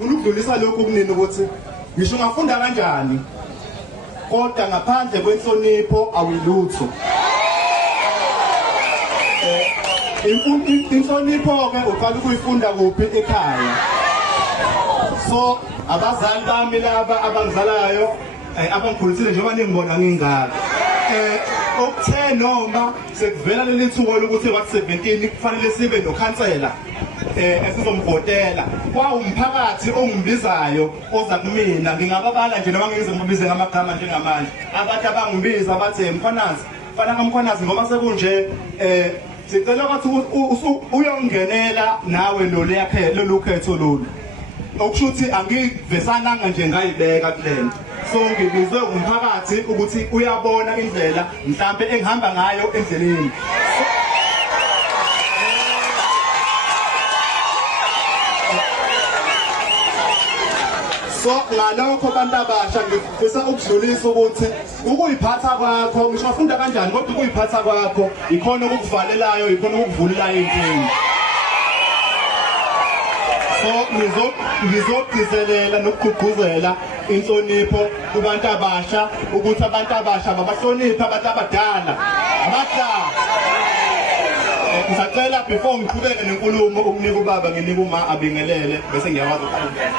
ukudlulisa lokhu kunini ukuthi ngisho ungafunda kanjani kodwa ngaphandle kwenhlonipho awilutho. Inhlonipho ke uqala ukuyifunda kuphi ekhaya. So abazali bami laba abangizalayo abangikhulisile njengoba ningibona ngingaka okuthe noma sekuvela leli thuba lokuthi wathi 17 kufanele sibe nokhansela esizomvotela kwawumphakathi ongibizayo oza kumina ngingababala nje noma ngize ngibize ngamagama njengamanje abantu abangibiza bathi Mkhwanazi fana kaMkhwanazi ngoba sekunje sicela ukuthi uyongenela nawe lo yakhe lolu khetho lolu okushuthi angivesananga nje ngayibeka kulento so ngibizwe umphakathi ukuthi uyabona indlela mhlambe engihamba ngayo endleleni so ngalokho abantu abasha ngifisa ukudlulisa ukuthi ukuyiphatha kwakho ngisho ufunda kanjani kodwa ukuyiphatha kwakho ikhona ukukuvalelayo ikhona ukuvulelayo inkinga. So ngizogcizelela nokugqugquzela inhlonipho kubantu abasha ukuthi abantu abasha babahloniphe abantu abadala abadala. Ngisacela before ngiqhubeke nenkulumo ukunika ubaba nginika uma abingelele bese ngiyakwazi ukuqhubeka.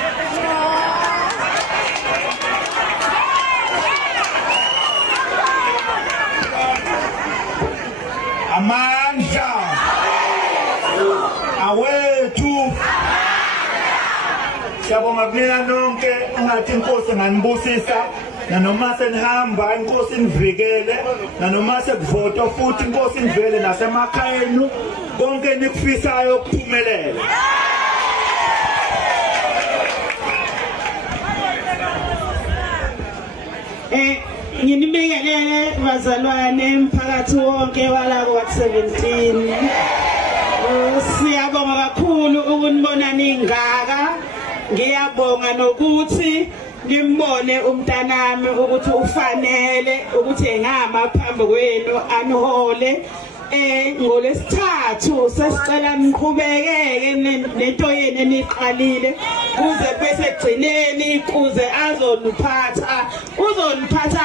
Amandla awethu siyabonga kunina nonke ungathi inkosi nganibusisa nanoma senihamba inkosi inivikele nanoma sekuvota futhi inkosi inivele nasemakhaya enu konke nikufisayo ukuphumelela. Nginibingelele bazalwane emphakathi wonke wala kwa17. Siyabonga kakhulu ukunibona ningaka. Ngiyabonga nokuthi ngimbone umntanami ukuthi ufanele ukuthi engama phambi kwenu anihole. Ngolesithathu sesicela niqhubekeke nento yenu eniqalile kuze bese gcineni kuze uzoniphatha